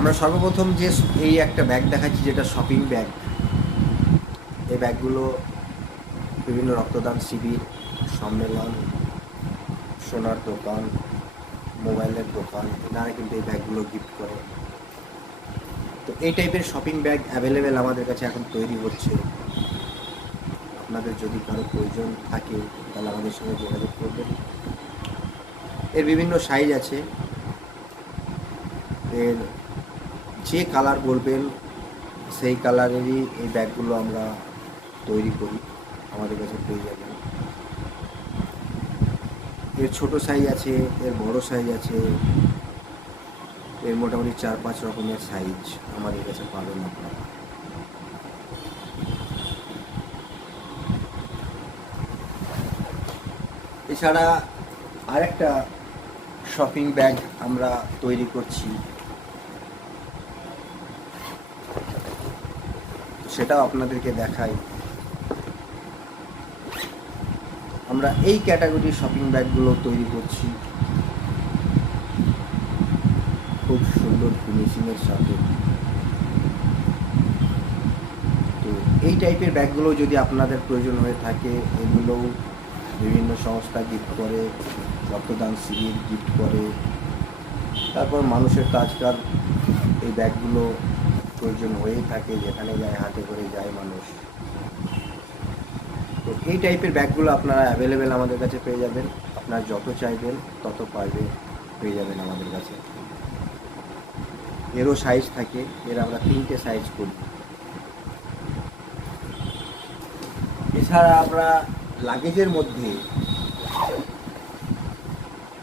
আমরা সর্বপ্রথম যে এই একটা ব্যাগ দেখাচ্ছি, যেটা শপিং ব্যাগ। এই ব্যাগগুলো বিভিন্ন রক্তদান শিবির, সম্মেলন, সোনার দোকান, মোবাইলের দোকান, এনারা কিন্তু এই ব্যাগগুলো গিফট করে। তো এই টাইপের শপিং ব্যাগ অ্যাভেলেবেল আমাদের কাছে এখন তৈরি হচ্ছে। আপনাদের যদি কারো প্রয়োজন থাকে তাহলে আমাদের সঙ্গে যোগাযোগ করবেন। এর বিভিন্ন সাইজ আছে, এর যে কালার বলবেন সেই কালারেরই এই ব্যাগগুলো আমরা তৈরি করি, আমাদের কাছে পেয়ে যাবেন। এর ছোট সাইজ আছে, এর বড় সাইজ আছে, এর মোটামুটি 4-5 রকমের সাইজ আমাদের কাছে পাবেন আপনারা। এছাড়া আরেকটা শপিং ব্যাগ আমরা তৈরি করছি, সেটাও আপনাদেরকে দেখাই। আমরা এই ক্যাটাগরির শপিং ব্যাগগুলো তৈরি করছি খুব সুন্দর ফিনিশিংয়ের সাথে। তো এই টাইপের ব্যাগগুলো যদি আপনাদের প্রয়োজন হয়ে থাকে, এগুলোও বিভিন্ন সংস্থা গিফট করে, রক্তদান শিবির গিফট করে। তারপর মানুষের তো আজকাল এই ব্যাগগুলো প্রয়োজন হয়েই থাকে, যেখানে যায় হাতে করে যায় মানুষ। তো এই টাইপের ব্যাগগুলো আপনারা অ্যাভেলেবেল আমাদের কাছে পেয়ে যাবেন। আপনারা যত চাইবেন তত পেয়ে যাবেন আমাদের কাছে। এরও সাইজ থাকে, এর আমরা 3টে সাইজ করি। এছাড়া আমরা লাগেজের মধ্যে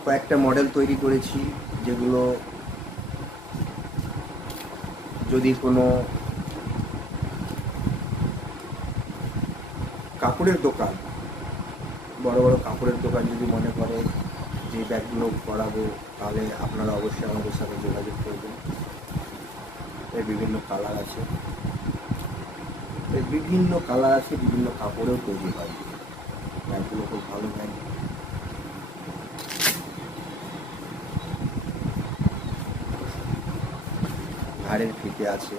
কয়েকটা মডেল তৈরি করেছি, যেগুলো যদি কোনো কাপড়ের দোকান, বড় বড় কাপড়ের দোকান যদি মনে করে যে ব্যাগগুলো করাবো, তাহলে আপনারা অবশ্যই আমাদের সাথে যোগাযোগ করবেন। এর বিভিন্ন কালার আছে, বিভিন্ন কাপড়েও তৈরি হয়। ব্যাগগুলো খুব ভালো ব্যাগ। ঘাড়ের ফিতে আছে,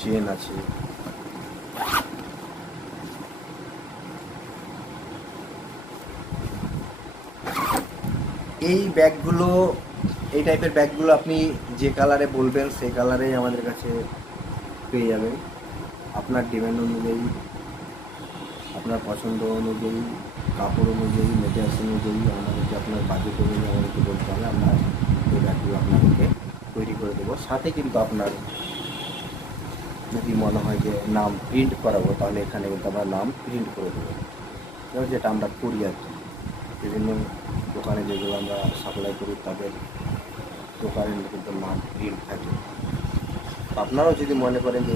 চেন আছে। এই ব্যাগগুলো, এই টাইপের ব্যাগগুলো আপনি যে কালারে বলবেন সেই কালারেই আমাদের কাছে পেয়ে যাবেন। আপনার ডিমান্ড অনুযায়ী, আপনার পছন্দ অনুযায়ী, কাপড় অনুযায়ী, মেটেরিয়ালস অনুযায়ী আমাদেরকে, আপনার বাজেট অনুযায়ী আমাদেরকে বলতে হবে, আমরা এই ব্যাগগুলো আপনাদেরকে তৈরি করে দেবো। সাথে কিন্তু আপনার যদি মনে হয় যে নাম প্রিন্ট করাবো, তাহলে এখানে কিন্তু আমরা নাম প্রিন্ট করে দেবো, যেটা আমরা করি আর কি। বিভিন্ন দোকানে যেগুলো আমরা সাপ্লাই করি তাদের দোকানের কিন্তু নাম প্রিন্ট থাকে। আপনারাও যদি মনে করেন যে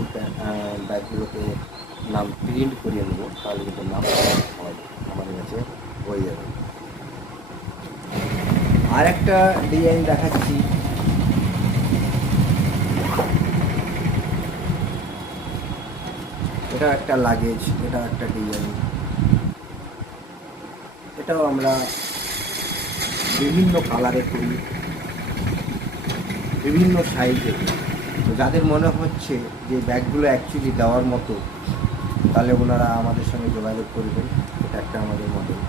ব্যাগগুলোতে নাম প্রিন্ট করিয়ে নেবো, তাহলে কিন্তু নাম আমাদের কাছে হয়ে যাবে। আর একটা ডিজাইন দেখাচ্ছি, এটা একটা লাগেজ, এটা একটা ডিজাইন। এটাও আমরা বিভিন্ন কালারে করি, বিভিন্ন সাইজে। তো যাদের মনে হচ্ছে যে ব্যাগগুলো অ্যাকচুয়ালি দেওয়ার মতো, তাহলে ওনারা আমাদের সঙ্গে যোগাযোগ করবেন। এটা একটা আমাদের মডেল।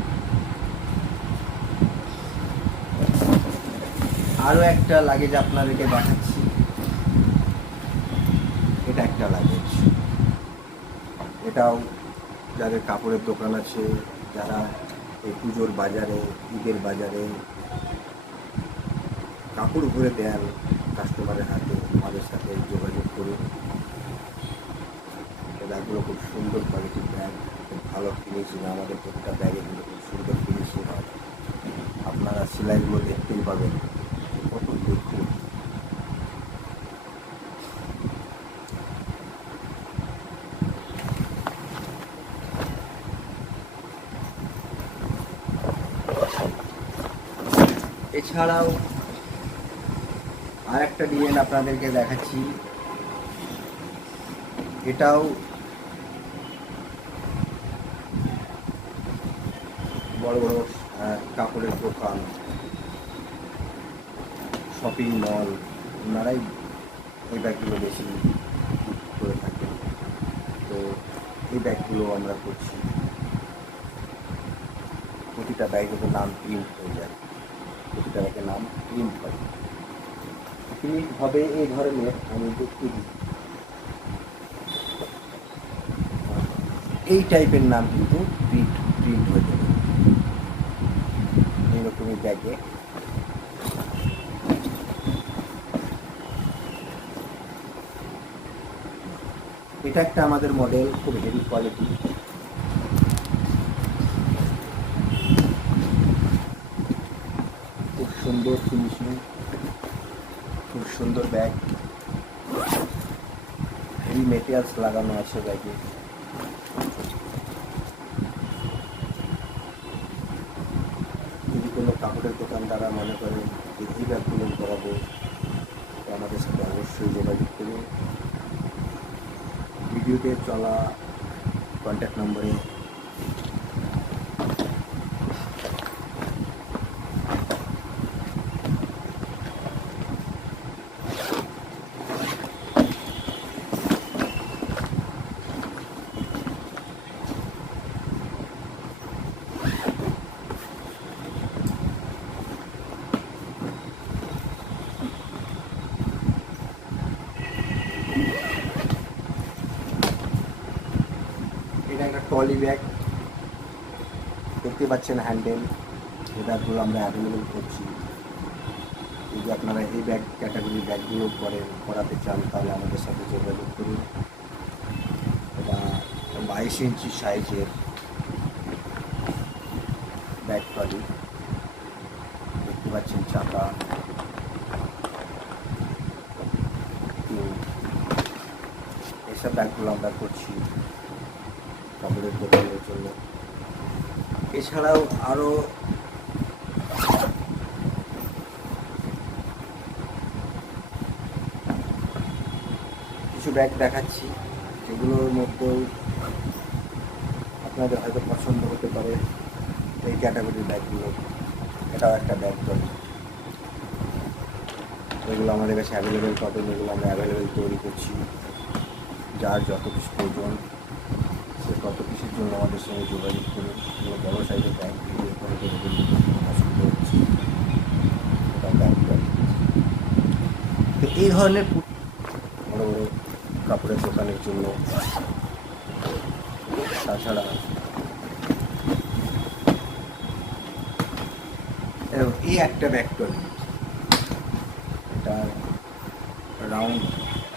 আরও একটা লাগেজ আপনাদেরকে দেখাচ্ছি, এটা একটা লাগেজ। এটাও যাদের কাপড়ের দোকান আছে, যারা এই পুজোর বাজারে, ঈদের বাজারে কাপড় ঘুরে দেন কাস্টমারের হাতে, আমাদের সাথে যোগাযোগ করুন। ব্যাগগুলো খুব সুন্দর কোয়ালিটির ব্যাগ, খুব ভালো ফিনিশিং। আমাদের প্রতিটা ব্যাগে কিন্তু খুব সুন্দর ফিনিশিং হয়। আপনারা সেলাইগুলো দেখতেই পাবেন কত নিখুঁত। এছাড়াও আর একটা ডিজাইন আপনাদেরকে দেখাচ্ছি, এটাও বড় বড় কাপড়ের দোকান, শপিং মল ওনারাই এই ব্যাগগুলো বেশি করে থাকেন। তো এই ব্যাগগুলো আমরা করছি, প্রতিটা ব্যাগের নাম প্রিন্ট হয়ে যায়, প্রতিটা ব্যাগের নাম প্রিন্ট হয়, প্রিন্ট হবে এই ধরনের। আমি দেখতে দিই, এই টাইপের নাম কিন্তু প্রিন্ট হয়ে যাবে এইরকমই ব্যাগে। এটা একটা আমাদের মডেল, খুব হেভি কোয়ালিটি, খুব সুন্দর ফিনিশিং, খুব সুন্দর ব্যাগ, হেভি মেটেরিয়ালস লাগানো আছে ব্যাগে। যদি কোনো কাপড়ের দোকানদাররা মনে করেন যে এই ব্যাগগুলো করাবো, তো আমাদের সাথে অবশ্যই যোগাযোগ করুন। ভিডিওতে চলা কন্ট্যাক্ট নম্বরে এটা একটা ট্রলি ব্যাগ, দেখতে পাচ্ছেন হ্যান্ডেল। এই ব্যাগগুলো আমরা অ্যাভেলেবেল করছি। যদি আপনারা এই ব্যাগ ক্যাটাগরির ব্যাগগুলো করাতে চান তাহলে আমাদের সাথে যোগাযোগ করুন। এটা 22 ইঞ্চি সাইজের ব্যাগ ট্রলি, দেখতে পাচ্ছেন চাকা। এইসব ব্যাগগুলো আমরা করছি কাপড়ের দোকানের জন্য। এছাড়াও আরও কিছু ব্যাগ দেখাচ্ছি, যেগুলোর মধ্যেও আপনাদের হয়তো পছন্দ হতে পারে এই ক্যাটাগরির ব্যাগগুলো। এটাও একটা ব্যাগ ট্রলি, এগুলো আমাদের কাছে অ্যাভেলেবেল পাবেন। এগুলো আমরা অ্যাভেলেবেল তৈরি করছি, যার যত কিছু প্রয়োজন সে তত কিছুর জন্য আমাদের সঙ্গে যোগাযোগ করুন। এগুলো বড়ো সাইজের ব্যাগ, ভিডিও করে পছন্দ হচ্ছে এটা ব্যাগ ট্রলি। তো এই ধরনের বড় বড় কাপড়ের দোকানের জন্য, তাছাড়া এই একটা ব্যাগ ট্রলি, এটা রাউন্ড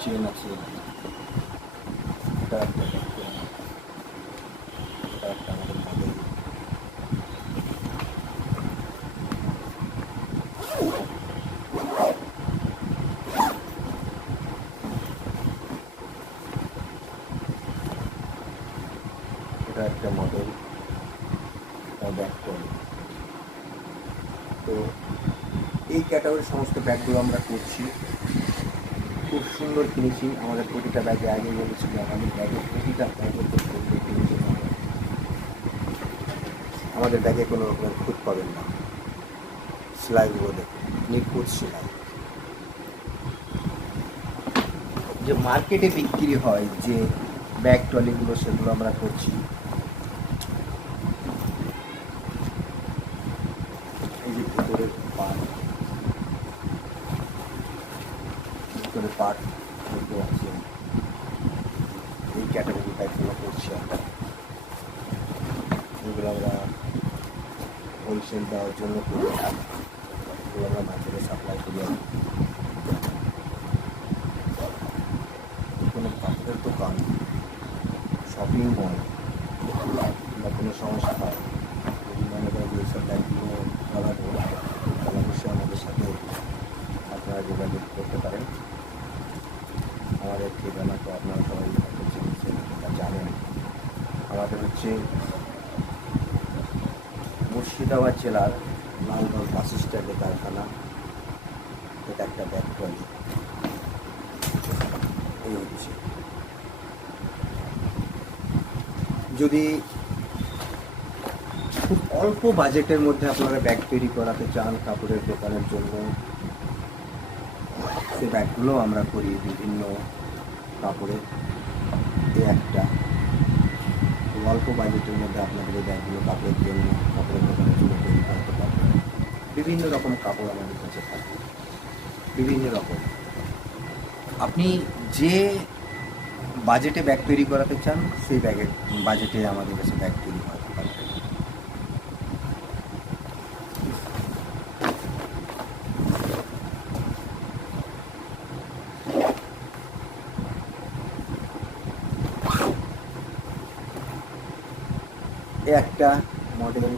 চেন আছে, এটা একটা ব্যাগ ট্রলি, এটা একটা আমাদের মডেল। এটা একটা মডেল ব্যাগ ট্রলি। তো এই ক্যাটাগরির সমস্ত ব্যাগগুলো আমরা করছি, খুব সুন্দর ফিনিশিং। আমাদের প্রতিটা ব্যাগে আগে বলেছিল আমাদের ব্যাগের প্রতিটা ব্যাগের খুব সুন্দর ফিনিশিং হবে। আমাদের ব্যাগে কোনো রকমের খুঁত পাবেন না। সেলাইগুলো দেখুন, নিখুঁত সেলাই। যে মার্কেটে বিক্রি হয় যে ব্যাগ ট্রলিগুলো, সেগুলো আমরা করছি। এই যে ভিতরের পার্ট আছে, এই ক্যাটাগরি ব্যাগগুলো করছি আমরা। এগুলো আমরা হোলসেল দেওয়ার জন্য করি, এগুলো আমরা মার্কেটে সাপ্লাই করি। কোনো কাপড়ের দোকান, শপিং মল বা কোনো সংস্থা যদি মনে করেন যে এইসব ব্যাগগুলো করাবো, তাহলে অবশ্যই আমাদের সাথে আপনারা যোগাযোগ করতে পারেন। আমাদের ঠিকানা তো আপনারা সবাই জানেন। আমাদের হচ্ছে মুর্শিদাবাদ জেলার লালগঞ্জ বাস স্ট্যান্ডে কারখানা। এটা একটা ব্যাগ ট্রলি, এই হচ্ছে। যদি খুব অল্প বাজেটের মধ্যে আপনারা ব্যাগ তৈরি করাতে চান কাপড়ের দোকানের জন্য, সেই ব্যাগগুলো আমরা করি বিভিন্ন কাপড়ে। এই একটা খুব অল্প বাজেটের মধ্যে আপনাদের এই ব্যাগগুলো কাপড়ের জন্য, কাপড়ের দোকানের জন্য তৈরি করতে পারবেন। বিভিন্ন রকম কাপড় আমাদের কাছে থাকে, বিভিন্ন রকম। আপনি যে বাজেটে ব্যাগ তৈরি করাতে চান সেই ব্যাগের বাজেটে আমাদের কাছে ব্যাগ তৈরি করাতে পারবেন। এ একটা মডেল,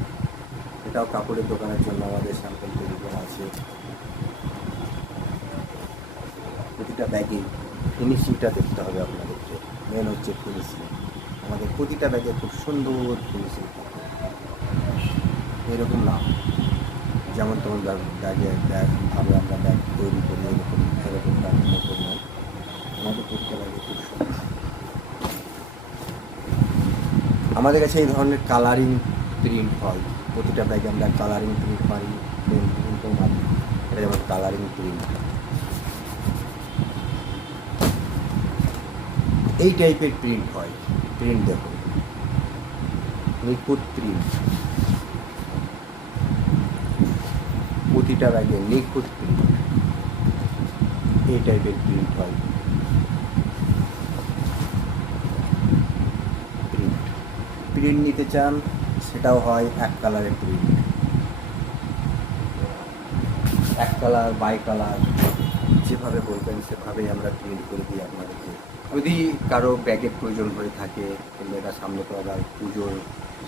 এটাও কাপড়ের দোকানের জন্য আমাদের স্যাম্পল তৈরি করা আছে। প্রতিটা ব্যাগে ফিনিশিংটা দেখতে হবে আপনাদেরকে, মেন হচ্ছে ফিনিশিং। আমাদের প্রতিটা ব্যাগে খুব সুন্দর ফিনিশিং থাকে, এরকম না যেমন তোমার ব্যাগে ভাবে আমরা ব্যাগ তৈরি করি এরকম এরকম ব্যাগের মতো নয়। আমাদের প্রতিটা ব্যাগে খুব সুন্দর। আমাদের কাছে এই ধরনের কালারিং প্রিন্ট হয়, প্রতিটা ব্যাগে আমরা কালারিং প্রিন্ট মারি, প্লেন প্রিন্টও মারি। এটা যেমন কালারিং প্রিন্ট, এই টাইপের প্রিন্ট হয়। প্রিন্ট দেখুন, নিখুঁত প্রিন্ট, প্রতিটা ব্যাগে নিখুঁত প্রিন্ট, এই টাইপের প্রিন্ট হয়। প্রিন্ট নিতে চান সেটাও হয় এক কালারের প্রিন্ট, এক কালার বাই কালার, যেভাবে বলবেন সেভাবেই আমরা প্রিন্ট করে দিই আপনাদেরকে। যদি কারো ব্যাগের প্রয়োজন হয়ে থাকে, কিংবা এটা সামনে তো আবার পুজোর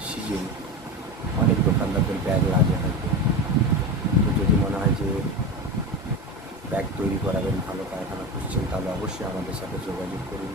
সিজন, অনেক দোকানদারদের ব্যাগ লাগে হয়তো, তো যদি মনে হয় যে ব্যাগ তৈরি করাবেন, ভালো কারখানা খুঁজছেন, তাহলে অবশ্যই আমাদের সাথে যোগাযোগ করুন।